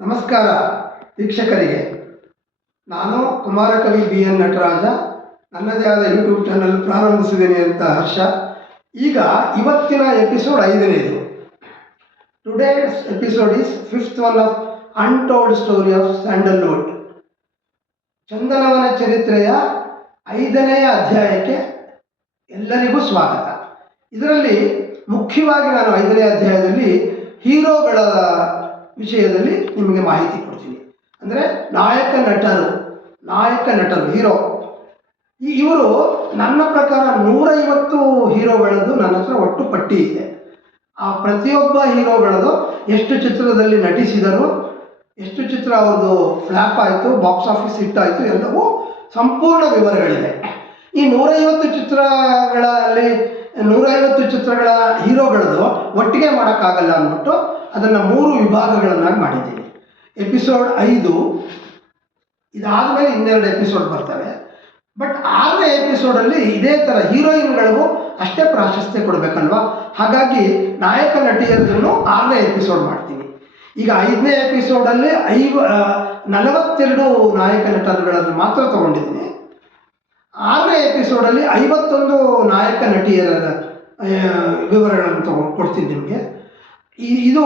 ನಮಸ್ಕಾರ ವೀಕ್ಷಕರಿಗೆ. ನಾನು ಕುಮಾರಕವಿ BN ನಟರಾಜ ನನ್ನದೇ ಆದ ಯೂಟ್ಯೂಬ್ ಚಾನಲ್ ಪ್ರಾರಂಭಿಸಿದ್ದೀನಿ ಅಂತ ಹರ್ಷ. ಈಗ ಇವತ್ತಿನ ಎಪಿಸೋಡ್ 5ನೇದು. Today's episode is 5th one of untold story of Sandalwood. ಚಂದನವನ ಚರಿತ್ರೆಯ 5ನೇ ಅಧ್ಯಾಯಕ್ಕೆ ಎಲ್ಲರಿಗೂ ಸ್ವಾಗತ. ಇದರಲ್ಲಿ ಮುಖ್ಯವಾಗಿ ನಾನು 5ನೇ ಅಧ್ಯಾಯದಲ್ಲಿ ಹೀರೋಗಳ ವಿಷಯದಲ್ಲಿ ನಿಮಗೆ ಮಾಹಿತಿ ಕೊಡ್ತೀನಿ. ಅಂದರೆ ನಾಯಕ ನಟರು ಹೀರೋ. ಇವರು ನನ್ನ ಪ್ರಕಾರ 150 ಹೀರೋಗಳದ್ದು ನನ್ನ ಹತ್ರ ಒಟ್ಟು ಪಟ್ಟಿ ಇದೆ. ಆ ಪ್ರತಿಯೊಬ್ಬ ಹೀರೋಗಳದ್ದು ಎಷ್ಟು ಚಿತ್ರದಲ್ಲಿ ನಟಿಸಿದರು, ಎಷ್ಟು ಚಿತ್ರ ಅವ್ರದ್ದು ಫ್ಲ್ಯಾಪ್ ಆಯಿತು, ಬಾಕ್ಸ್ ಆಫೀಸ್ ಹಿಟ್ ಆಯಿತು, ಎಲ್ಲವೂ ಸಂಪೂರ್ಣ ವಿವರಗಳಿದೆ. ಈ 150 ಚಿತ್ರಗಳ ಹೀರೋಗಳದ್ದು ಒಟ್ಟಿಗೆ ಮಾಡೋಕ್ಕಾಗಲ್ಲ ಅಂದ್ಬಿಟ್ಟು ಅದನ್ನು 3 ವಿಭಾಗಗಳನ್ನಾಗಿ ಮಾಡಿದ್ದೀನಿ. ಎಪಿಸೋಡ್ 5 ಇದಾದಮೇಲೆ ಇನ್ನೆರಡು ಎಪಿಸೋಡ್ ಬರ್ತವೆ. ಬಟ್ 6ನೇ ಎಪಿಸೋಡಲ್ಲಿ ಇದೇ ಥರ ಹೀರೋಯಿನ್ಗಳಿಗೂ ಅಷ್ಟೇ ಪ್ರಾಶಸ್ತ್ಯ ಕೊಡಬೇಕಲ್ವಾ, ಹಾಗಾಗಿ ನಾಯಕ ನಟಿಯರನ್ನು 6ನೇ ಎಪಿಸೋಡ್ ಮಾಡ್ತೀನಿ. ಈಗ 5ನೇ ಎಪಿಸೋಡಲ್ಲಿ 42 ನಾಯಕ ನಟರುಗಳನ್ನು ಮಾತ್ರ ತಗೊಂಡಿದ್ದೀನಿ. 6ನೇ ಎಪಿಸೋಡಲ್ಲಿ 51 ನಾಯಕ ನಟಿಯರ ವಿವರಗಳನ್ನು ಕೊಡ್ತೀನಿ ನಿಮಗೆ. ಇದು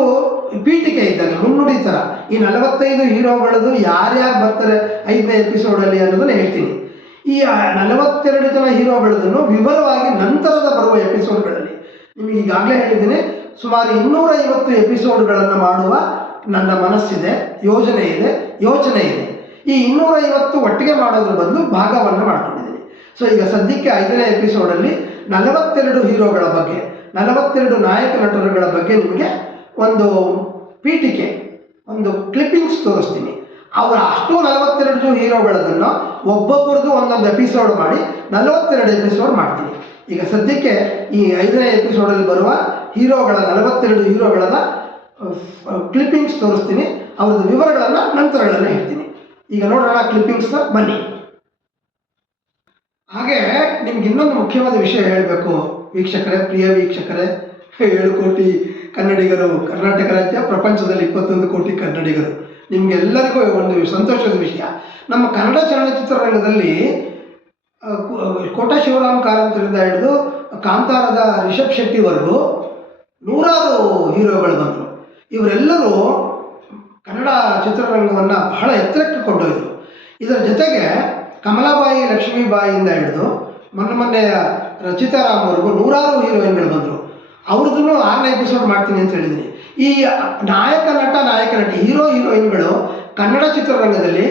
ಪೀಠಿಕೆ ಇದ್ದಾಗ ಮುನ್ನುಡಿ ಥರ ಈ 45 ಹೀರೋಗಳದ್ದು ಯಾರ್ಯಾರು ಬರ್ತಾರೆ 5ನೇ ಎಪಿಸೋಡಲ್ಲಿ ಅನ್ನೋದನ್ನು ಹೇಳ್ತೀನಿ. ಈ 42 ಜನ ಹೀರೋಗಳದನ್ನು ವಿವರವಾಗಿ ನಂತರದ ಬರುವ ಎಪಿಸೋಡ್ಗಳಲ್ಲಿ ನಿಮಗೆ ಈಗಾಗಲೇ ಹೇಳಿದ್ದೀನಿ. ಸುಮಾರು 250 ಎಪಿಸೋಡ್ಗಳನ್ನು ಮಾಡುವ ನನ್ನ ಮನಸ್ಸಿದೆ, ಯೋಚನೆ ಇದೆ. ಈ 250 ಒಟ್ಟಿಗೆ ಮಾಡೋದ್ರ ಬದಲು ಭಾಗವನ್ನು ಮಾಡ್ಕೊಂಡಿದ್ದೀನಿ. ಸೊ ಈಗ ಸದ್ಯಕ್ಕೆ 5ನೇ ಎಪಿಸೋಡಲ್ಲಿ 42 ಹೀರೋಗಳ ಬಗ್ಗೆ, 42 ನಾಯಕ ನಟರುಗಳ ಬಗ್ಗೆ ನಿಮಗೆ ಒಂದು ಪೀಠಿಕೆ, ಒಂದು ಕ್ಲಿಪ್ಪಿಂಗ್ಸ್ ತೋರಿಸ್ತೀನಿ. ಅವರ ಅಷ್ಟು 42 ಹೀರೋಗಳದನ್ನು ಒಬ್ಬೊಬ್ಬರದ್ದು ಒಂದೊಂದು ಎಪಿಸೋಡ್ ಮಾಡಿ 42 ಎಪಿಸೋಡ್ ಮಾಡ್ತೀನಿ. ಈಗ ಸದ್ಯಕ್ಕೆ ಈ 5ನೇ ಎಪಿಸೋಡಲ್ಲಿ ಬರುವ 42 ಹೀರೋಗಳ ಕ್ಲಿಪ್ಪಿಂಗ್ಸ್ ತೋರಿಸ್ತೀನಿ. ಅವ್ರದ್ದು ವಿವರಗಳನ್ನು ನಂತರಗಳನ್ನು ಹೇಳ್ತೀನಿ. ಈಗ ನೋಡೋಣ ಕ್ಲಿಪ್ಪಿಂಗ್ಸ್ನ, ಬನ್ನಿ. ಹಾಗೆ ನಿಮ್ಗೆ ಇನ್ನೊಂದು ಮುಖ್ಯವಾದ ವಿಷಯ ಹೇಳಬೇಕು ವೀಕ್ಷಕರೇ, ಪ್ರಿಯ ವೀಕ್ಷಕರೇ. 7 ಕೋಟಿ ಕನ್ನಡಿಗರು, ಕರ್ನಾಟಕ ರಾಜ್ಯ, ಪ್ರಪಂಚದಲ್ಲಿ 21 ಕೋಟಿ ಕನ್ನಡಿಗರು. ನಿಮಗೆಲ್ಲರಿಗೂ ಒಂದು ಸಂತೋಷದ ವಿಷಯ, ನಮ್ಮ ಕನ್ನಡ ಚಲನಚಿತ್ರರಂಗದಲ್ಲಿ ಕೋಟ ಶಿವರಾಮ್ ಕಾರಂತರಿಂದ ಹಿಡಿದು ಕಾಂತಾರದ ರಿಷಬ್ ಶೆಟ್ಟಿವರೆಗೂ 100 ಹೀರೋಗಳು ಬಂದರು. ಇವರೆಲ್ಲರೂ ಕನ್ನಡ ಚಿತ್ರರಂಗವನ್ನು ಬಹಳ ಎತ್ತರಕ್ಕೆ ಕೊಂಡೊಯ್ದರು. ಇದರ ಜೊತೆಗೆ ಕಮಲಾಬಾಯಿ, ಲಕ್ಷ್ಮೀಬಾಯಿಯಿಂದ ಹಿಡಿದು ಮೊನ್ನೆ ರಚಿತಾರಾಮ್ವರೆಗೂ 100 ಹೀರೋಯಿನ್ಗಳು ಬಂದರು. ಅವ್ರದ್ದು 6ನೇ ಎಪಿಸೋಡ್ ಮಾಡ್ತೀನಿ ಅಂತ ಹೇಳಿದ್ದೀನಿ. ಈ ನಾಯಕ ನಟಿ ಹೀರೋಯಿನ್ಗಳು ಕನ್ನಡ ಚಿತ್ರರಂಗದಲ್ಲಿ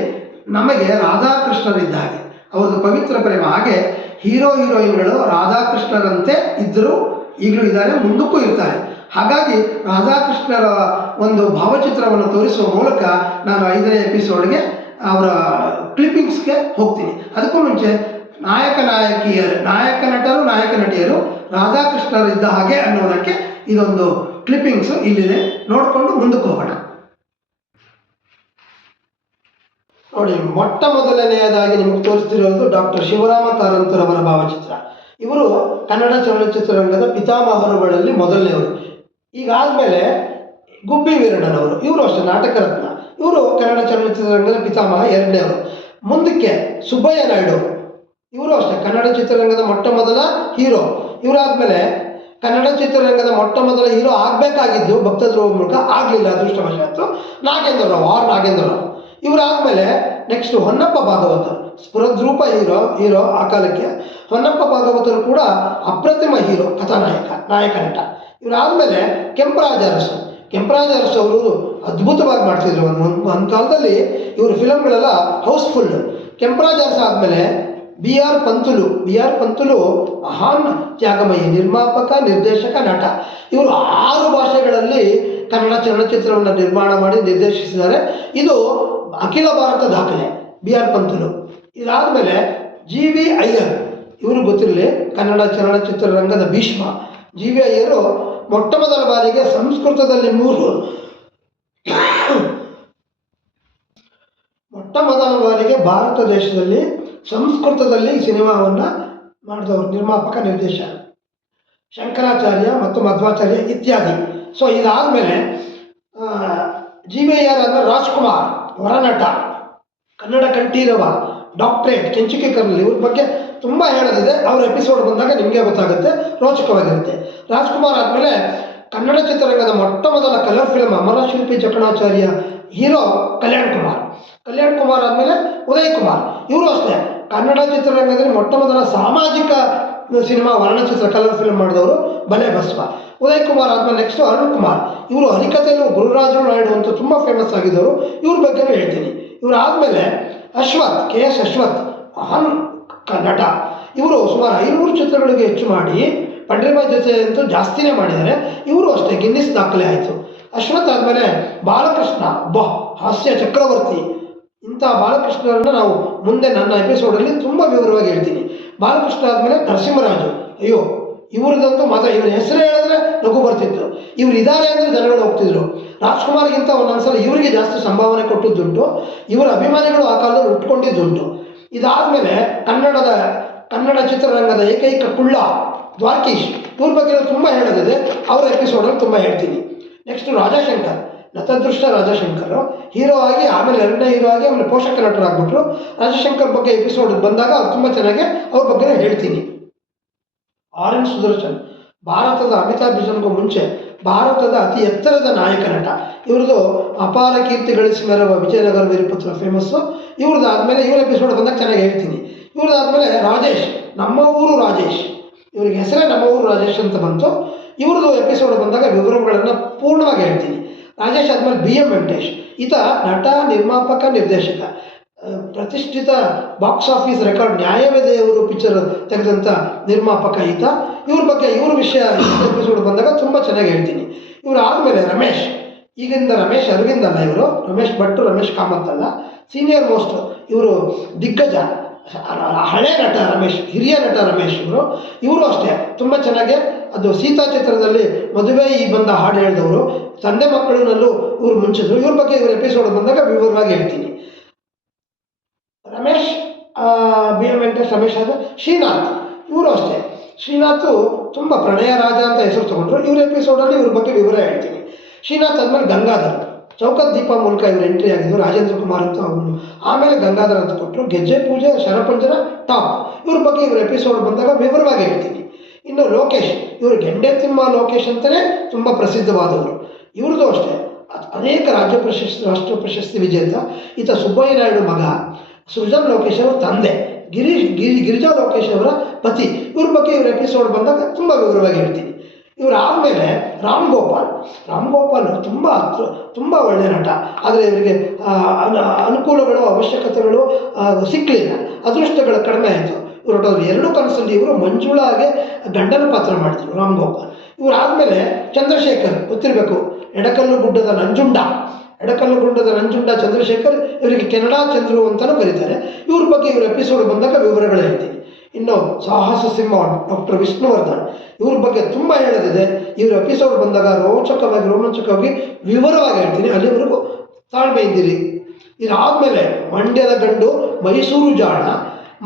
ನಮಗೆ ರಾಧಾಕೃಷ್ಣರಿದ್ದ ಹಾಗೆ, ಅವ್ರದ್ದು ಪವಿತ್ರ ಪ್ರೇಮ. ಹಾಗೆ ಹೀರೋಯಿನ್ಗಳು ರಾಧಾಕೃಷ್ಣರಂತೆ ಇದ್ದರು, ಈಗಲೂ ಇದ್ದಾರೆ, ಮುಂದಕ್ಕೂ ಇರ್ತಾರೆ. ಹಾಗಾಗಿ ರಾಧಾಕೃಷ್ಣರ ಒಂದು ಭಾವಚಿತ್ರವನ್ನು ತೋರಿಸುವ ಮೂಲಕ ನಾನು 5ನೇ ಎಪಿಸೋಡ್ಗೆ ಅವರ ಕ್ಲಿಪ್ಪಿಂಗ್ಸ್ಗೆ ಹೋಗ್ತೀನಿ. ಅದಕ್ಕೂ ಮುಂಚೆ ನಾಯಕ ನಟಿಯರು ರಾಧಾಕೃಷ್ಣರಿದ್ದ ಹಾಗೆ ಅನ್ನೋದಕ್ಕೆ ಇದೊಂದು ಕ್ಲಿಪ್ಪಿಂಗ್ಸು ಇಲ್ಲಿದೆ, ನೋಡಿಕೊಂಡು ಮುಂದಕ್ಕೆ ಹೋಗೋಣ. ನೋಡಿ, ಮೊಟ್ಟ ಮೊದಲನೆಯದಾಗಿ ನಿಮಗೆ ತೋರಿಸ್ತಿರೋದು ಡಾಕ್ಟರ್ ಶಿವರಾಮ ಕಾರಂತರವರ ಭಾವಚಿತ್ರ. ಇವರು ಕನ್ನಡ ಚಲನಚಿತ್ರರಂಗದ ಪಿತಾಮಹರುಗಳಲ್ಲಿ ಮೊದಲನೆಯವರು. ಈಗಾದಮೇಲೆ ಗುಬ್ಬಿ ವೀರಣ್ಣನವರು, ಇವರು ಅಷ್ಟೇ ನಾಟಕ ರತ್ನ. ಇವರು ಕನ್ನಡ ಚಲನಚಿತ್ರರಂಗದ ಪಿತಾಮಹ 2ನೇವರು. ಮುಂದಕ್ಕೆ ಸುಬ್ಬಯ್ಯ ನಾಯ್ಡು, ಇವರು ಅಷ್ಟೇ ಕನ್ನಡ ಚಿತ್ರರಂಗದ ಮೊಟ್ಟ ಮೊದಲ ಹೀರೋ. ಇವರಾದಮೇಲೆ ಕನ್ನಡ ಚಿತ್ರರಂಗದ ಮೊಟ್ಟ ಮೊದಲ ಹೀರೋ ಆಗಬೇಕಾಗಿದ್ದು ಭಕ್ತಧ್ರುವ ಮೂಲಕ ಆಗಲಿಲ್ಲ, ಅದೃಷ್ಟವಶಾತ್ತು, ನಾಗೇಂದ್ರ ರಾವ್. ಇವರಾದಮೇಲೆ ನೆಕ್ಸ್ಟ್ ಹೊನ್ನಪ್ಪ ಭಾಗವತರು, ಸ್ಫುರದ್ರೂಪ ಹೀರೋ ಆ ಕಾಲಕ್ಕೆ. ಹೊನ್ನಪ್ಪ ಭಾಗವತರು ಕೂಡ ಅಪ್ರತಿಮ ಹೀರೋ, ನಾಯಕ ನಟ. ಇವರಾದಮೇಲೆ ಕೆಂಪರಾಜ ಅರಸು ಅವರು ಅದ್ಭುತವಾಗಿ ಮಾಡ್ತಿದ್ರು. ಒಂದು ಕಾಲದಲ್ಲಿ ಇವರು ಫಿಲಮ್ಗಳೆಲ್ಲ ಹೌಸ್ಫುಲ್. ಕೆಂಪರಾಜ ಅರಸು ಆದಮೇಲೆ ಬಿ ಆರ್ ಪಂತುಲು ಮಹಾನ್ ತ್ಯಾಗಮಯಿ ನಿರ್ಮಾಪಕ, ನಿರ್ದೇಶಕ, ನಟ. ಇವರು 6 ಭಾಷೆಗಳಲ್ಲಿ ಕನ್ನಡ ಚಲನಚಿತ್ರವನ್ನು ನಿರ್ಮಾಣ ಮಾಡಿ ನಿರ್ದೇಶಿಸಿದ್ದಾರೆ. ಇದು ಅಖಿಲ ಭಾರತ ದಾಖಲೆ, ಬಿ ಆರ್ ಪಂತುಲು. ಇದಾದಮೇಲೆ GV ಅಯ್ಯರ್, ಇವರು ಗೊತ್ತಿರಲಿ, ಕನ್ನಡ ಚಲನಚಿತ್ರರಂಗದ ಭೀಷ್ಮ. GV ಅಯ್ಯರು ಮೊಟ್ಟ ಮೊದಲ ಬಾರಿಗೆ ಸಂಸ್ಕೃತದಲ್ಲಿ ಭಾರತ ದೇಶದಲ್ಲಿ ಸಂಸ್ಕೃತದಲ್ಲಿ ಸಿನಿಮಾವನ್ನು ಮಾಡಿದವರು, ನಿರ್ಮಾಪಕ, ನಿರ್ದೇಶಕ. ಶಂಕರಾಚಾರ್ಯ ಮತ್ತು ಮಧ್ವಾಚಾರ್ಯ ಇತ್ಯಾದಿ. ಸೊ ಇದಾದಮೇಲೆ ಜಿ ವಿ ಆರ್ ಇದಾದ್ಮೇಲೆ ರಾಜ್ಕುಮಾರ್ ಹೊರನಟ, ಕನ್ನಡ ಕಂಠೀರವ, ಡಾಕ್ಟ್ರೇಟ್, ಕೆಂಚುಕಿ ಕರ್ನಲ್, ಇವ್ರ ಬಗ್ಗೆ ತುಂಬ ಹೇಳೋದಿದೆ. ಅವ್ರ ಎಪಿಸೋಡ್ ಬಂದಾಗ ನಿಮಗೆ ಗೊತ್ತಾಗುತ್ತೆ, ರೋಚಕವಾಗಿರುತ್ತೆ. ರಾಜ್ಕುಮಾರ್ ಆದಮೇಲೆ ಕನ್ನಡ ಚಿತ್ರರಂಗದ ಮೊಟ್ಟ ಮೊದಲ colour film Amarashilpi Jakanacharya hero Kalyan Kumar ಆದಮೇಲೆ ಉದಯ್ ಕುಮಾರ್. ಇವರು ಅಷ್ಟೇ ಕನ್ನಡ ಚಿತ್ರರಂಗದಲ್ಲಿ ಮೊಟ್ಟ ಮೊದಲ ಸಾಮಾಜಿಕ ಸಿನಿಮಾ ವರ್ಣಚಿತ್ರ ಕಲರ್ ಫಿಲ್ಮ್ ಮಾಡಿದವರು ಬಲೆ ಬಸವ. ಉದಯ್ ಕುಮಾರ್ ಆದಮೇಲೆ ನೆಕ್ಸ್ಟು ಅರುಣ್ ಕುಮಾರ್, ಇವರು ಹರಿಕಥೆಯಲ್ಲೂ ಗುರುರಾಜರು ನಾಯ್ಡು ಅಂತ ತುಂಬ ಫೇಮಸ್ ಆಗಿದ್ದವರು. ಇವ್ರ ಬಗ್ಗೆನೂ ಹೇಳ್ತೀನಿ. ಇವರು ಆದಮೇಲೆ ಅಶ್ವಥ್, KS ಅಶ್ವಥ್, ಮಹಾನ್ ನಟ. ಇವರು ಸುಮಾರು 500 ಚಿತ್ರಗಳಿಗೆ ಹೆಚ್ಚು ಮಾಡಿ ಪಂಡ್ರಿಬಾಯ್ ಜೊತೆ ಅಂತೂ ಜಾಸ್ತಿನೇ ಮಾಡಿದ್ದಾರೆ. ಇವರು ಅಷ್ಟೇ ಗಿನ್ನಿಸ್ ದಾಖಲೆ ಆಯಿತು. ಅಶ್ವಥ್ ಆದಮೇಲೆ ಬಾಲಕೃಷ್ಣ, ಹಾಸ್ಯ ಚಕ್ರವರ್ತಿ. ಇಂಥ ಬಾಲಕೃಷ್ಣರನ್ನು ನಾವು ಮುಂದೆ ನನ್ನ ಎಪಿಸೋಡಲ್ಲಿ ತುಂಬ ವಿವರವಾಗಿ ಹೇಳ್ತೀನಿ. ಬಾಲಕೃಷ್ಣ ಆದಮೇಲೆ ನರಸಿಂಹರಾಜು, ಅಯ್ಯೋ ಇವ್ರದಂತೂ ಮಾತ್ರ ಇವ್ರ ಹೆಸರು ಹೇಳಿದ್ರೆ ನಗು ಬರ್ತಿತ್ತು. ಇವ್ರು ಇದ್ದಾರೆ ಅಂದರೆ ಜನಗಳು ಹೋಗ್ತಿದ್ರು. ರಾಜ್ಕುಮಾರ್ಗಿಂತ ಒಂದೊಂದ್ಸಲ ಇವರಿಗೆ ಜಾಸ್ತಿ ಸಂಭಾವನೆ ಕೊಟ್ಟದ್ದುಂಟು. ಇವರ ಅಭಿಮಾನಿಗಳು ಆ ಕಾಲದಲ್ಲಿ ಉಟ್ಕೊಂಡಿದ್ದುಂಟು. ಇದಾದಮೇಲೆ ಕನ್ನಡ ಚಿತ್ರರಂಗದ ಏಕೈಕ ಕುಳ್ಳ ದ್ವಾರಕೀಶ್, ಇವ್ರ ಬಗ್ಗೆ ತುಂಬ ಹೇಳೋದಿದೆ. ಅವರ ಎಪಿಸೋಡಲ್ಲಿ ತುಂಬ ಹೇಳ್ತೀನಿ. ನೆಕ್ಸ್ಟ್ ರಾಜಶಂಕರ್, ನತದೃಷ್ಟ ರಾಜಶಂಕರ್ ಹೀರೋ ಆಗಿ ಆಮೇಲೆ 2ನೇ ಹೀರೋ ಆಗಿ ಆಮೇಲೆ ಪೋಷಕ ನಟರಾಗ್ಬಿಟ್ರು. ರಾಜಶಂಕರ್ ಬಗ್ಗೆ ಎಪಿಸೋಡ್ ಬಂದಾಗ ಅವ್ರು ತುಂಬ ಚೆನ್ನಾಗಿ ಅವ್ರ ಬಗ್ಗೆ ಹೇಳ್ತೀನಿ. ಆರ್.ಎನ್. ಸುದರ್ಶನ್, ಭಾರತದ ಅಮಿತಾಬ್ ಬಚ್ಚನ್ಗೂ ಮುಂಚೆ ಭಾರತದ ಅತಿ ಎತ್ತರದ ನಾಯಕ ನಟ. ಇವ್ರದ್ದು ಅಪಾರ ಕೀರ್ತಿ ಗಳಿಸಿ ಮೆರವ ವಿಜಯನಗರ ವೀರಪುತ್ರ ಫೇಮಸ್ಸು. ಇವ್ರದ್ದಾದ್ಮೇಲೆ ಇವ್ರ ಎಪಿಸೋಡ್ ಬಂದಾಗ ಚೆನ್ನಾಗಿ ಹೇಳ್ತೀನಿ. ಇವ್ರದ್ದಾದ್ಮೇಲೆ ರಾಜೇಶ್, ನಮ್ಮ ಊರು ರಾಜೇಶ್, ಇವ್ರಿಗೆ ಹೆಸರೇ ನಮ್ಮ ಊರು ರಾಜೇಶ್ ಅಂತ ಬಂತು. ಇವ್ರದ್ದು ಎಪಿಸೋಡ್ ಬಂದಾಗ ವಿವರಗಳನ್ನು ಪೂರ್ಣವಾಗಿ ಹೇಳ್ತೀನಿ. ರಾಜೇಶ್ ಆದಮೇಲೆ BM ವೆಂಕಟೇಶ್, ಈತ ನಟ, ನಿರ್ಮಾಪಕ, ನಿರ್ದೇಶಕ, ಪ್ರತಿಷ್ಠಿತ ಬಾಕ್ಸ್ ಆಫೀಸ್ ರೆಕಾರ್ಡ್ ನ್ಯಾಯವೇದೆಯವರು ಪಿಕ್ಚರ್ ತೆಗೆದಂಥ ನಿರ್ಮಾಪಕ ಈತ. ಇವ್ರ ಬಗ್ಗೆ ಇವ್ರ ವಿಷಯ ಎಪಿಸೋಡ್ ಬಂದಾಗ ತುಂಬ ಚೆನ್ನಾಗಿ ಹೇಳ್ತೀನಿ. ಇವರು ಆದಮೇಲೆ ರಮೇಶ್, ಈಗಿಂದ ರಮೇಶ್ ಅರವಿಂದ್ ಅಲ್ಲ, ಇವರು ರಮೇಶ್ ಭಟ್, ರಮೇಶ್ ಕಾಮತ್ ಅಲ್ಲ, ಸೀನಿಯರ್ ಮೋಸ್ಟ್. ಇವರು ದಿಗ್ಗಜ, ಹಳೆ ನಟ ರಮೇಶ್, ಹಿರಿಯ ನಟ ರಮೇಶ್ ಇವರು ಅಷ್ಟೇ ತುಂಬ ಚೆನ್ನಾಗಿ ಅದು ಸೀತಾ ಚಿತ್ರದಲ್ಲಿ ಮದುವೆ ಈ ಬಂದ ಹಾಡು ಹೇಳಿದವರು. ತಂದೆ ಮಕ್ಕಳಿನಲ್ಲೂ ಇವರು ಮುಂಚಿದ್ರು. ಇವ್ರ ಬಗ್ಗೆ ಇವ್ರ ಎಪಿಸೋಡ್ ಬಂದಾಗ ವಿವರವಾಗಿ ಹೇಳ್ತೀನಿ. ರಮೇಶ್, BM ವೆಂಕಟೇಶ್, ರಮೇಶ್ ಆದ ಶ್ರೀನಾಥ್, ಇವರು ಅಷ್ಟೇ. ಶ್ರೀನಾಥ್ ತುಂಬ ಪ್ರಣಯ ರಾಜ ಅಂತ ಹೆಸರು ತಗೊಂಡ್ರು. ಇವ್ರ ಎಪಿಸೋಡಲ್ಲಿ ಇವ್ರ ಬಗ್ಗೆ ವಿವರ ಹೇಳ್ತೀನಿ. ಶ್ರೀನಾಥ್ ಆದಮೇಲೆ ಗಂಗಾಧರ್, ಚೌಕತ್ ದೀಪ ಮೂಲಕ ಇವರು ಎಂಟ್ರಿ ಆಗಿದ್ದು. ರಾಜೇಂದ್ರ ಕುಮಾರ್ ಅಂತ ಅವನು, ಆಮೇಲೆ ಗಂಗಾಧರ್ ಅಂತ ಕೊಟ್ಟರು. ಗೆಜ್ಜೆ ಪೂಜೆ, ಶರಪಂಜರ, ಟಾಪ್. ಇವ್ರ ಬಗ್ಗೆ ಇವ್ರ ಎಪಿಸೋಡ್ ಬಂದಾಗ ವಿವರವಾಗಿ ಹೇಳ್ತೀನಿ. ಇನ್ನು ಲೋಕೇಶ್, ಇವರು ಗೆಂಡೆ ತಿಮ್ಮ ಲೋಕೇಶ್ ಅಂತಲೇ ತುಂಬ ಪ್ರಸಿದ್ಧವಾದವರು. ಇವ್ರದ್ದು ಅಷ್ಟೇ ಅನೇಕ ರಾಜ್ಯ ಪ್ರಶಸ್ತಿ, ರಾಷ್ಟ್ರ ಪ್ರಶಸ್ತಿ ವಿಜೇತ. ಈತ ಸುಬ್ಬಯ್ಯ ನಾಯ್ಡು ಮಗ, ಸೃಜನ್ ಲೋಕೇಶ್ ಅವರ ತಂದೆ, ಗಿರಿಜಾ ಲೋಕೇಶ್ ಅವರ ಪತಿ. ಇವ್ರ ಬಗ್ಗೆ ಇವ್ರ ಎಪಿಸೋಡ್ ಬಂದಾಗ ತುಂಬ ವಿವರವಾಗಿ ಹೇಳ್ತೀನಿ. ಇವರಾದಮೇಲೆ ರಾಮ್ ಗೋಪಾಲ್ ತುಂಬ ಒಳ್ಳೆಯ ನಟ. ಆದರೆ ಇವರಿಗೆ ಅನುಕೂಲಗಳು, ಅವಶ್ಯಕತೆಗಳು ಸಿಕ್ಕಲಿಲ್ಲ, ಅದೃಷ್ಟಗಳು ಕಡಿಮೆ ಆಯಿತು. ಹೊರಟವ್ರು 2 ಕನಸಲ್ಲಿ ಇವರು ಮಂಜುಳಾಗೆ ಗಂಡನ ಪಾತ್ರ ಮಾಡಿದರು ರಾಮ್ ಗೋಪಾಲ್. ಇವರಾದಮೇಲೆ ಚಂದ್ರಶೇಖರ್, ಗೊತ್ತಿರಬೇಕು, ಎಡಕಲ್ಲು ಗುಡ್ಡದ ನಂಜುಂಡ ಚಂದ್ರಶೇಖರ್. ಇವರಿಗೆ ಕೆನಡಾ ಚಂದ್ರು ಅಂತಲೂ ಕರೀತಾರೆ. ಇವ್ರ ಬಗ್ಗೆ ಇವ್ರ ಎಪಿಸೋಡ್ ಬಂದಾಗ ವಿವರಗಳು ಹೇಳ್ತೀನಿ. ಇನ್ನು ಸಾಹಸ ಸಿಂಹ ಡಾಕ್ಟರ್ ವಿಷ್ಣುವರ್ಧನ್, ಇವ್ರ ಬಗ್ಗೆ ತುಂಬ ಹೇಳೋದಿದೆ. ಇವ್ರ ಎಪಿಸೋಡ್ ಬಂದಾಗ ರೋಮಾಂಚಕವಾಗಿ ವಿವರವಾಗಿ ಹೇಳ್ತೀನಿ. ಅಲ್ಲಿವರೆಗೂ ತಾಳ್ಮೆ ಇದ್ದೀರಿ. ಇದಾದಮೇಲೆ ಮಂಡ್ಯದ ಗಂಡು, ಮೈಸೂರು ಜಾಣ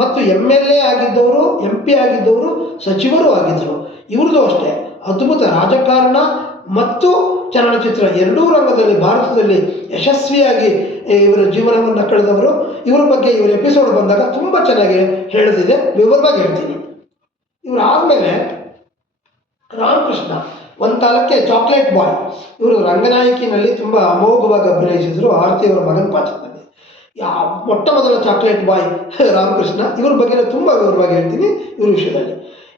ಮತ್ತು MLA ಆಗಿದ್ದವರು, MP ಆಗಿದ್ದವರು, ಸಚಿವರು ಆಗಿದ್ದರು. ಇವ್ರದ್ದು ಅಷ್ಟೇ ಅದ್ಭುತ ರಾಜಕಾರಣ ಮತ್ತು ಚಲನಚಿತ್ರ ಎರಡೂ ರಂಗದಲ್ಲಿ ಭಾರತದಲ್ಲಿ ಯಶಸ್ವಿಯಾಗಿ ಇವರ ಜೀವನವನ್ನು ಕಳೆದವರು. ಇವರ ಬಗ್ಗೆ ಇವರ ಎಪಿಸೋಡ್ ಬಂದಾಗ ತುಂಬ ಚೆನ್ನಾಗಿ ಹೇಳೋದಿದೆ, ವಿವರವಾಗಿ ಹೇಳ್ತೀನಿ. ಇವರಾದಮೇಲೆ ರಾಮಕೃಷ್ಣ, ಒಂದು ಕಾಲಕ್ಕೆ ಚಾಕ್ಲೇಟ್ ಬಾಯ್. ಇವರು ರಂಗನಾಯಕಿನಲ್ಲಿ ತುಂಬ ಅಮೋಘವಾಗಿ ಅಭಿನಯಿಸಿದರು, ಆರತಿಯವರ ಮಗನ ಪಾತ್ರದಲ್ಲಿ. ಮೊಟ್ಟ ಮೊದಲ ಚಾಕ್ಲೇಟ್ ಬಾಯ್ ರಾಮಕೃಷ್ಣ. ಇವ್ರ ಬಗ್ಗೆ ತುಂಬ ವಿವರವಾಗಿ ಹೇಳ್ತೀನಿ ಇವ್ರ ವಿಷಯದಲ್ಲಿ.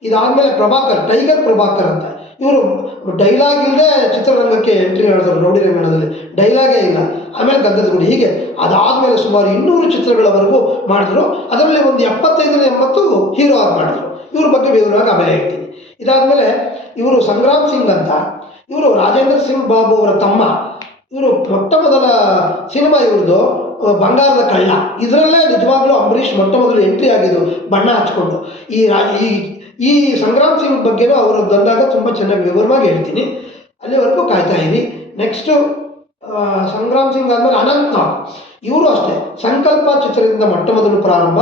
ಇದಾದಮೇಲೆ ಪ್ರಭಾಕರ್, ಟೈಗರ್ ಪ್ರಭಾಕರ್ ಅಂತ. ಇವರು ಡೈಲಾಗ್ ಇಲ್ಲದೆ ಚಿತ್ರರಂಗಕ್ಕೆ ಎಂಟ್ರಿ ಮಾಡಿದ್ರು. ರೌಡಿ ರಂಗಣದಲ್ಲಿ ಡೈಲಾಗೇ ಇಲ್ಲ. ಆಮೇಲೆ ಗದ್ದದ ಗುಡಿ, ಹೀಗೆ ಅದಾದಮೇಲೆ ಸುಮಾರು 200 ಚಿತ್ರಗಳವರೆಗೂ ಮಾಡಿದ್ರು. ಅದರಲ್ಲಿ ಒಂದು 75-80 ಹೀರೋ ಆಗಿ ಮಾಡಿದ್ರು. ಇವ್ರ ಬಗ್ಗೆ ವಿವರವಾಗಿ ಆಮೇಲೆ ಹೇಳ್ತೀನಿ. ಇದಾದಮೇಲೆ ಇವರು ಸಂಗ್ರಾಮ್ ಸಿಂಗ್ ಅಂತ, ಇವರು ರಾಜೇಂದ್ರ ಸಿಂಗ್ ಬಾಬು ಅವರ ತಮ್ಮ. ಇವರು ಮೊಟ್ಟ ಮೊದಲ ಸಿನಿಮಾ ಇವ್ರದ್ದು ಬಂಗಾರದ ಕಳ್ಳ. ಇದರಲ್ಲೇ ನಿಜವಾಗ್ಲೂ ಅಂಬರೀಷ್ ಮೊಟ್ಟ ಮೊದಲು ಎಂಟ್ರಿ ಆಗಿದ್ದು ಬಣ್ಣ ಹಚ್ಕೊಂಡು. ಈ ಸಂಗ್ರಾಮ್ ಸಿಂಗ್ ಬಗ್ಗೆನೂ ಅವರು ಬಂದಾಗ ತುಂಬ ಚೆನ್ನಾಗಿ ವಿವರವಾಗಿ ಹೇಳ್ತೀನಿ. ಅಲ್ಲಿವರೆಗೂ ಕಾಯ್ತಾ ಇರಿ. ನೆಕ್ಸ್ಟು ಸಂಗ್ರಾಮ್ ಸಿಂಗ್ ಆದಮೇಲೆ ಅನಂತ್ ನಾಗ್. ಇವರು ಅಷ್ಟೇ ಸಂಕಲ್ಪ ಚಿತ್ರದಿಂದ ಮೊಟ್ಟ ಮೊದಲು ಪ್ರಾರಂಭ.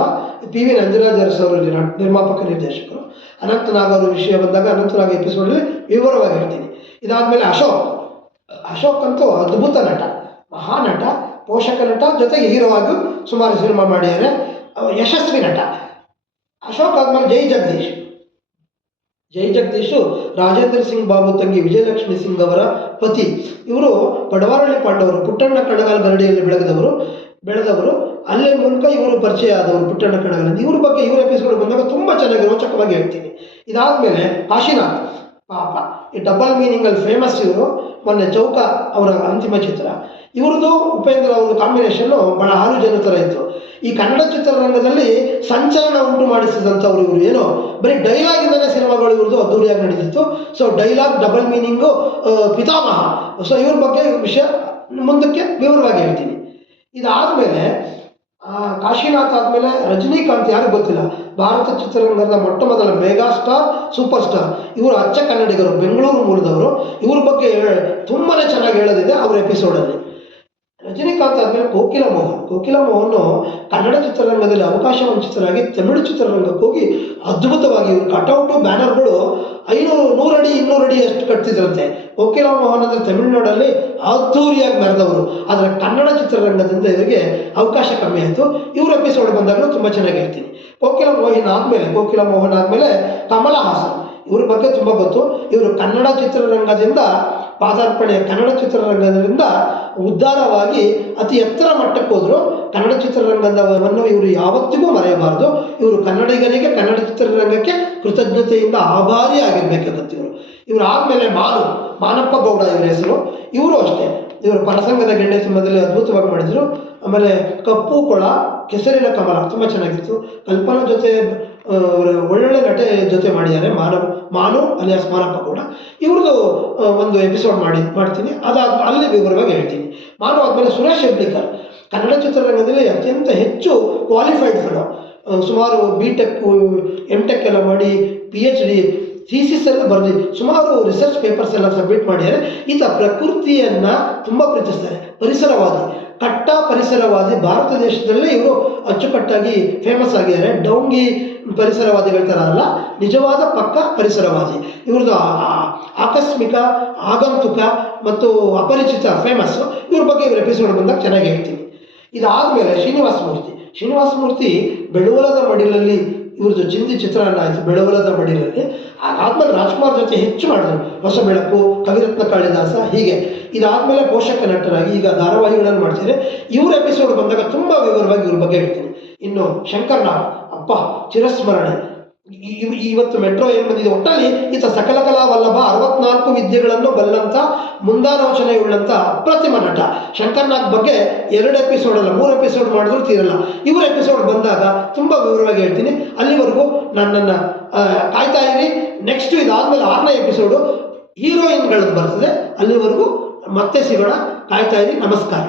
PV ನಂಜರಾಜ್ ಅರಸ್ ಅವರು ನಿರ್ಮಾಪಕ ನಿರ್ದೇಶಕರು. ಅನಂತ್ ನಾಗ್ ಅವರ ವಿಷಯ ಬಂದಾಗ ಅನಂತ್ ನಾಗ್ ಎಪಿಸೋಡಲ್ಲಿ ವಿವರವಾಗಿ ಹೇಳ್ತೀನಿ. ಇದಾದಮೇಲೆ ಅಶೋಕ್ ಅಂತೂ ಅದ್ಭುತ ನಟ, ಮಹಾನಟ. ಪೋಷಕ ನಟ ಜೊತೆಗೆ ಹೀರೋ ಆಗಿ ಸುಮಾರು ಸಿನಿಮಾ ಮಾಡಿದ್ದಾರೆ. ಯಶಸ್ವಿ ನಟ. ಅಶೋಕ್ ಆದ್ಮೇಲೆ ಜೈ ಜಗದೀಶು ರಾಜೇಂದ್ರ ಸಿಂಗ್ ಬಾಬು ತಂಗಿ ವಿಜಯಲಕ್ಷ್ಮಿ ಸಿಂಗ್ ಅವರ ಪತಿ. ಇವರು ಪಡವಾರಳ್ಳಿ ಪಾಂಡವರು, ಪುಟ್ಟಣ್ಣ ಕಣಗಾಲ್ ಗರಡಿಯಲ್ಲಿ ಬೆಳೆದವರು. ಅಲ್ಲೇ ಮೂಲಕ ಇವರು ಪರಿಚಯ ಆದವರು ಪುಟ್ಟಣ್ಣ ಕಣಗಾಲ್. ಇವ್ರ ಬಗ್ಗೆ ಇವ್ರ ಎಪಿಸೋಡ್ ಬಂದಾಗ ತುಂಬ ಚೆನ್ನಾಗಿ ರೋಚಕವಾಗಿ ಹೇಳ್ತೀನಿ. ಇದಾದಮೇಲೆ ಕಾಶಿನಾಥ್. ಪಾಪ ಈ ಡಬಲ್ ಮೀನಿಂಗಲ್ಲಿ ಫೇಮಸ್ ಇವರು. ಮೊನ್ನೆ ಚೌಕ ಅವರ ಅಂತಿಮ ಚಿತ್ರ. ಇವ್ರದ್ದು ಉಪೇಂದ್ರ ಅವ್ರದ್ದು ಕಾಂಬಿನೇಷನ್ನು ಭಾಳ ಹಾಲು ಜನ ಥರ ಇತ್ತು. ಈ ಕನ್ನಡ ಚಿತ್ರರಂಗದಲ್ಲಿ ಸಂಚಲನ ಉಂಟು ಮಾಡಿಸಿದಂಥವ್ರು ಇವರು. ಏನೋ ಬರೀ ಡೈಲಾಗಿಂದಲೇ ಸಿನಿಮಾಗಳು ಇವ್ರದ್ದು ಅದ್ದೂರಿಯಾಗಿ ನಡೀತಿತ್ತು. ಸೊ ಡೈಲಾಗ್, ಡಬಲ್ ಮೀನಿಂಗು, ಪಿತಾಮಹ. ಸೊ ಇವ್ರ ಬಗ್ಗೆ ವಿಷಯ ಮುಂದಕ್ಕೆ ವಿವರವಾಗಿ ಹೇಳ್ತೀನಿ. ಇದಾದಮೇಲೆ ಕಾಶಿನಾಥ್ ಆದಮೇಲೆ ರಜನಿಕಾಂತ್. ಯಾರಿಗೂ ಗೊತ್ತಿಲ್ಲ, ಭಾರತ ಚಿತ್ರರಂಗದ ಮೊಟ್ಟ ಮೊದಲ ಮೆಗಾ ಸ್ಟಾರ್, ಸೂಪರ್ ಸ್ಟಾರ್. ಇವರು ಅಚ್ಚ ಕನ್ನಡಿಗರು, ಬೆಂಗಳೂರು ಮೂಲದವರು. ಇವ್ರ ಬಗ್ಗೆ ತುಂಬಾ ಚೆನ್ನಾಗಿ ಹೇಳೋದಿದೆ ಅವ್ರ ಎಪಿಸೋಡಲ್ಲಿ. ರಜನಿಕಾಂತ್ ಆದಮೇಲೆ ಕೋಕಿಲ ಮೋಹನ್ ಕನ್ನಡ ಚಿತ್ರರಂಗದಲ್ಲಿ ಅವಕಾಶ ವಂಚಿತರಾಗಿ ತಮಿಳು ಚಿತ್ರರಂಗಕ್ಕೆ ಹೋಗಿ ಅದ್ಭುತವಾಗಿ ಇವರು ಕಟೌಟು, ಬ್ಯಾನರ್ಗಳು 100 ಅಡಿ 200 ಅಡಿ ಅಷ್ಟು ಕಟ್ತಿದ್ರಂತೆ. ಕೋಕಿಲ ಮೋಹನ್ ಅಂದರೆ ತಮಿಳುನಾಡಲ್ಲಿ ಅದ್ದೂರಿಯಾಗಿ ಮೆರೆದವರು. ಆದರೆ ಕನ್ನಡ ಚಿತ್ರರಂಗದಿಂದ ಇವರಿಗೆ ಅವಕಾಶ ಕಮ್ಮಿ ಆಯಿತು. ಇವ್ರ ಎಪಿಸೋಡ್ ಬಂದಾಗಲೂ ತುಂಬ ಚೆನ್ನಾಗಿ ಹೇಳ್ತೀನಿ. ಕೋಕಿಲ ಮೋಹನ್ ಆದಮೇಲೆ ಕಮಲ ಹಾಸನ್. ಇವ್ರ ಬಗ್ಗೆ ತುಂಬ ಗೊತ್ತು. ಇವರು ಕನ್ನಡ ಚಿತ್ರರಂಗದಿಂದ ಕನ್ನಡ ಚಿತ್ರರಂಗದಿಂದ ಉದ್ಧಾರವಾಗಿ ಅತಿ ಎತ್ತರ ಮಟ್ಟಕ್ಕೆ ಹೋದರು. ಕನ್ನಡ ಚಿತ್ರರಂಗವನ್ನು ಇವರು ಯಾವತ್ತಿಗೂ ಮರೆಯಬಾರದು. ಇವರು ಕನ್ನಡಿಗರಿಗೆ, ಕನ್ನಡ ಚಿತ್ರರಂಗಕ್ಕೆ ಕೃತಜ್ಞತೆಯಿಂದ ಆಭಾರಿ ಆಗಿರಬೇಕಾಗತ್ತೆ ಇವರು ಆದಮೇಲೆ ಮಾನಪ್ಪ ಗೌಡ ಇವರ ಹೆಸರು. ಇವರು ಅಷ್ಟೇ, ಇವರು ಪರಸಂಗದ ಗೆಂಡೆ ಸಿನಿಮಾದಲ್ಲಿ ಅದ್ಭುತವಾಗಿ ಮಾಡಿದರು. ಆಮೇಲೆ ಕಪ್ಪು ಕೊಳ, ಕೆಸರಿನ ಕಮಲ ತುಂಬ ಚೆನ್ನಾಗಿತ್ತು. ಕಲ್ಪನಾ ಜೊತೆ ಒಳ್ಳೊಳ್ಳೆ ನಟೆ ಜೊತೆ ಮಾಡಿದ್ದಾರೆ. ಮಾನು ಅಲಿಯಾಸ್ ಮಾನಪ್ಪ ಗೌಡ. ಇವ್ರದ್ದು ಒಂದು ಎಪಿಸೋಡ್ ಮಾಡ್ತೀನಿ. ಅಲ್ಲಿ ವಿವರವಾಗಿ ಹೇಳ್ತೀನಿ. ಮಾನು ಆದಮೇಲೆ ಸುರೇಶ್ ಹೆಬ್ಳಿಕರ್. ಕನ್ನಡ ಚಿತ್ರರಂಗದಲ್ಲಿ ಅತ್ಯಂತ ಹೆಚ್ಚು ಕ್ವಾಲಿಫೈಡ್ ಫೆಲೋ. ಸುಮಾರು BTech MTech ಎಲ್ಲ ಮಾಡಿ PhD ಥೀಸಿಸ್ ಎಲ್ಲ ಬರೆದು ಸುಮಾರು ರಿಸರ್ಚ್ ಪೇಪರ್ಸ್ ಎಲ್ಲ ಸಬ್ಮಿಟ್ ಮಾಡಿದ್ದಾರೆ. ಈತ ಪ್ರಕೃತಿಯನ್ನು ತುಂಬ ಪ್ರೀತಿಸ್ತಾರೆ. ಪರಿಸರವಾದಿ. ಭಾರತ ದೇಶದಲ್ಲೇ ಇವರು ಅಚ್ಚುಕಟ್ಟಾಗಿ ಫೇಮಸ್ ಆಗಿದ್ದಾರೆ. ಡೌಂಗಿ ಪರಿಸರವಾದಿಗಳ ಥರ ಅಲ್ಲ, ನಿಜವಾದ ಪಕ್ಕ ಪರಿಸರವಾದಿ. ಇವ್ರದ್ದು ಆಕಸ್ಮಿಕ, ಆಗಂತುಕ ಮತ್ತು ಅಪರಿಚಿತ ಫೇಮಸ್ಸು. ಇವ್ರ ಬಗ್ಗೆ ಇವ್ರ ಎಪಿಸೋಡ್ ಬಂದಾಗ ಚೆನ್ನಾಗಿ ಹೇಳ್ತೀನಿ. ಇದಾದಮೇಲೆ ಶ್ರೀನಿವಾಸ ಮೂರ್ತಿ ಬೆಳುವಲದ ಮಡಿಲಲ್ಲಿ ಇವ್ರದ್ದು ಚಿಂದಿ ಚಿತ್ರಾನ್ನ ಆಯಿತು, ಬೆಳುವಲದ ಮಡಿಲಲ್ಲಿ. ಅದಾದಮೇಲೆ ರಾಜ್ಕುಮಾರ್ ಜೊತೆ ಹೆಚ್ಚು ಮಾಡಿದ್ರು. ಹೊಸ ಬೆಳಕು, ಕವಿರತ್ನ ಕಾಳಿದಾಸ, ಹೀಗೆ. ಇದಾದಮೇಲೆ ಪೋಷಕ ನಟರಾಗಿ ಈಗ ಧಾರಾವಾಹಿಗಳನ್ನು ಮಾಡ್ತಾರೆ. ಇವ್ರ ಎಪಿಸೋಡ್ ಬಂದಾಗ ತುಂಬ ವಿವರವಾಗಿ ಇವ್ರ ಬಗ್ಗೆ ಹೇಳ್ತೀನಿ. ಇನ್ನು ಶಂಕರ್ನಾಗ್, ಅಪ್ಪ ಚಿರಸ್ಮರಣೆ. ಇವತ್ತು ಮೆಟ್ರೋ ಏನು ಬಂದಿದೆ. ಒಟ್ಟಲ್ಲಿ ಈತ ಸಕಲ ಕಲಾ ವಲ್ಲಭ, 64 ವಿದ್ಯೆಗಳನ್ನು ಬಲ್ಲಂಥ, ಮುಂದಾಲೋಚನೆಯುಳ್ಳಂಥ ಅಪ್ರತಿಮ ನಟ. ಶಂಕರ್ನಾಗ್ ಬಗ್ಗೆ 2 ಎಪಿಸೋಡ್ ಅಲ್ಲ 3 ಎಪಿಸೋಡ್ ಮಾಡಿದ್ರು ತೀರಲ್ಲ. ಇವ್ರ ಎಪಿಸೋಡ್ ಬಂದಾಗ ತುಂಬ ವಿವರವಾಗಿ ಹೇಳ್ತೀನಿ. ಅಲ್ಲಿವರೆಗೂ ನನ್ನನ್ನು ಕಾಯ್ತಾ ಇರಿ. ನೆಕ್ಸ್ಟ್ ಇದಾದಮೇಲೆ 6ನೇ ಎಪಿಸೋಡು ಹೀರೋಯಿನ್ಗಳದ್ದು ಬರ್ತದೆ. ಅಲ್ಲಿವರೆಗೂ ಮತ್ತೆ ಸಿಗೋಣ. ಕಾಯ್ತಾ ಇರಿ. ನಮಸ್ಕಾರ.